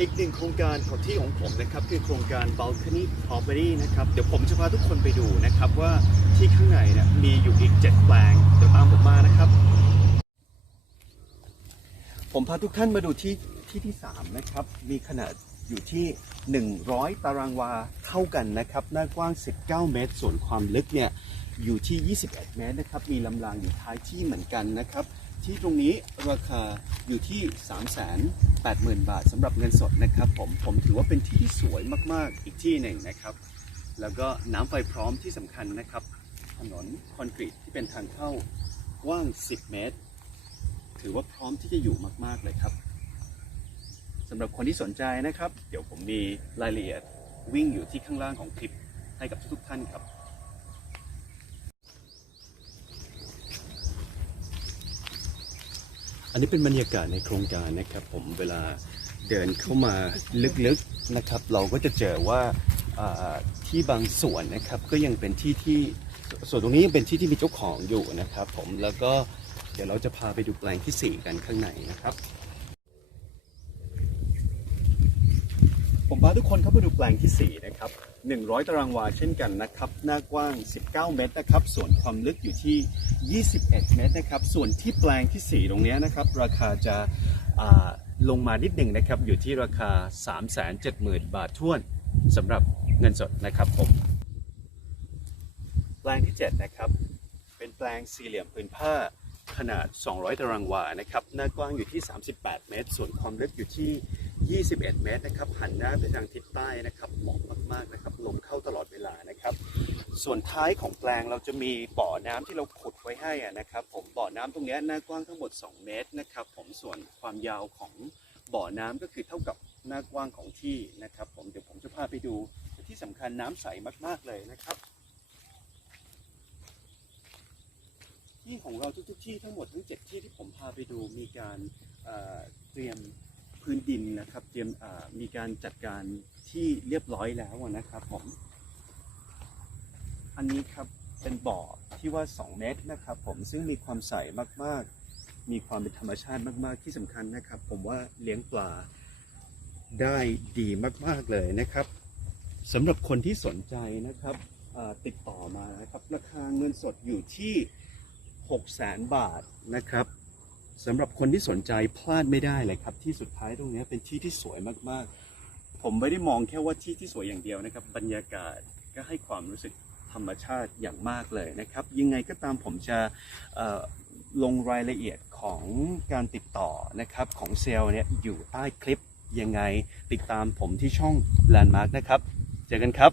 อีกหนึ่งโครงการของที่ของผมนะครับคือโครงการ Balcony Property นะครับเดี๋ยวผมจะพาทุกคนไปดูนะครับว่าที่ข้างในเนี่ยมีอยู่อีก 7 แปลง เดี๋ยวตามผมมานะครับ ผมพาทุกท่านมาดูที่ที่ที่ 3 นะครับ มีขนาดอยู่ที่ 100 ตารางวาเท่ากันนะครับหน้ากว้าง 19 เมตร ส่วนความลึกเนี่ยอยู่ที่ 21 เมตรนะครับมีลำรางอยู่ท้ายที่เหมือนกันนะครับ ที่ตรงนี้ราคาอยู่ที่ 380,000 บาทสำหรับเงินสดนะครับผม ผมถือว่าเป็นที่ที่สวยมากๆอีกที่หนึ่งนะครับ แล้วก็น้ำไฟพร้อมที่สำคัญนะครับ ถนนคอนกรีตที่เป็นทางเข้ากว้าง 10 เมตร ถือว่าพร้อมที่จะอยู่มากๆเลยครับสำหรับคนที่สนใจนะครับ เดี๋ยวผมมีรายละเอียดวิ่งอยู่ที่ข้างล่างของคลิปให้กับทุกๆท่านครับ อั นนี้เป็นบรรยากาศในโครงการนะครับ ผมเวลาเดินเข้ามาลึกๆนะครับ เราก็จะเจอว่าอ่าที่บางส่วนนะครับก็ยังเป็นที่ที่ส่วนตรงนี้ยังเป็นที่ที่มีเจ้าของอยู่นะครับ ผมแล้วก็เดี๋ยวเราจะพาไปดูแปลงที่ 4 กันข้างในนะครับ ผมพาทุกคนเข้าไปดูแปลงที่ 4 นะครับ 100 ตารางวาเช่นกันนะครับ หน้ากว้าง 19 เมตรนะครับ ส่วนความลึกอยู่ที่ 21 เมตรนะครับ ส่วนที่แปลงที่ 4 ตรงนี้นะครับ ราคาจะาลงมานิดหนึ่งนะครับ อยู่ที่ราคา 370,000 บาทท้วนสำหรับเงินสดนะครับผม แปลงที่ 7 นะครับ เป็นแปลงสี่เหลี่ยมผืนผ้าขนาด 200 ตารางวา นะครับ หน้ากว้างอยู่ที่ 38 เมตร ส่วนความลึกอยู่ที่ 21 เมตรนะครับ หันหน้าไปทางทิศใต้นะครับเหมาะมากๆนะครับ ลมเข้าตลอดเวลานะครับ ส่วนท้ายของแปลงเราจะมีบ่อน้ำที่เราขุดไว้ให้นะครับ ผมบ่อน้ำตรงนี้หน้ากว้างทั้งหมด 2 เมตรนะครับ ผมส่วนความยาวของบ่อน้ำก็คือเท่ากับหน้ากว้างของที่นะครับ ผมเดี๋ยวผมจะพาไปดูที่สำคัญน้ำใสมากๆเลยนะครับที่ของเราทุกๆที่ทั้งหมดทั้ง 7 ที่ที่ผมพาไปดูมีการเอ่อเตรียม พื้นดินนะครับ เตรียมมีการจัดการที่เรียบร้อยแล้วนะครับผม อันนี้ครับเป็นบ่อที่ว่า 2 เมตรนะครับ ผมซึ่งมีความใสมากๆ มีความเป็นธรรมชาติมาก ๆ ที่สำคัญนะครับ ผมว่าเลี้ยงปลาได้ดีมากๆเลยนะครับสำหรับคนที่สนใจนะครับติดต่อมานะครับ ราคาเงินสดอยู่ที่6แสนบาทนะครับ สำหรับคนที่สนใจพลาดไม่ได้เลยครับ ที่สุดท้ายตรงนี้เป็นที่ที่สวยมากๆ ผมไม่ได้มองแค่ว่าที่ที่สวยอย่างเดียวนะครับ บรรยากาศก็ให้ความรู้สึกธรรมชาติอย่างมากเลยนะครับ ยังไงก็ตามผมจะลงรายละเอียดของการติดต่อนะครับของเซลล์เนี่ยอยู่ใต้คลิปยังไงติดตามผมที่ช่อง Landmark นะครับ เจอกันครับ